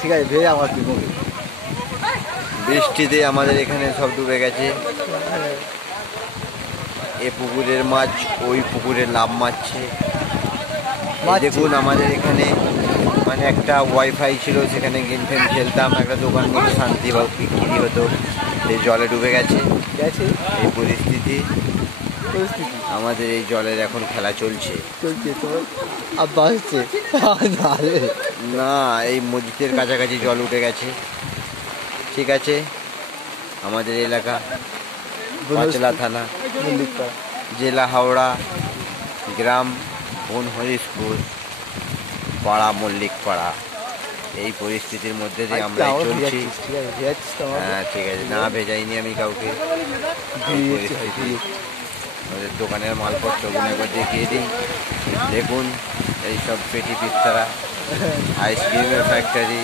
ঠিক আছে ভেজে আমার বৃষ্টিতে আমাদের এখানে সব ডুবে গেছে। এ পুকুরের মাছ ওই পুকুরে লাভ মারছে। দেখুন আমাদের এখানে মানে একটা ওয়াইফাই ছিল, সেখানে গেম ফেম খেলতাম, একটা দোকান করে শান্তি বা বিক্রি হতো, এই জলে ডুবে গেছে। এই পরিস্থিতি আমাদের এই জলের এখন খেলা চলছে। না, এই মসজিদের কাছাকাছি জল উঠে গেছে। ঠিক আছে, আমাদের এলাকা পাঁচলা থানা, জেলা হাওড়া, গ্রাম বনহরিশপুর, পাড়া মল্লিক পাড়া। এই পরিস্থিতির মধ্যে দিয়ে আমরা চলছি। হ্যাঁ ঠিক আছে, না ভেজাইনি আমি কাউকে। আমাদের দোকানের মালপত্রগুলো একবার দেখিয়ে দিই। দেখুন এইসব পেটি পিস্তারা, আইসক্রিমের ফ্যাক্টরি।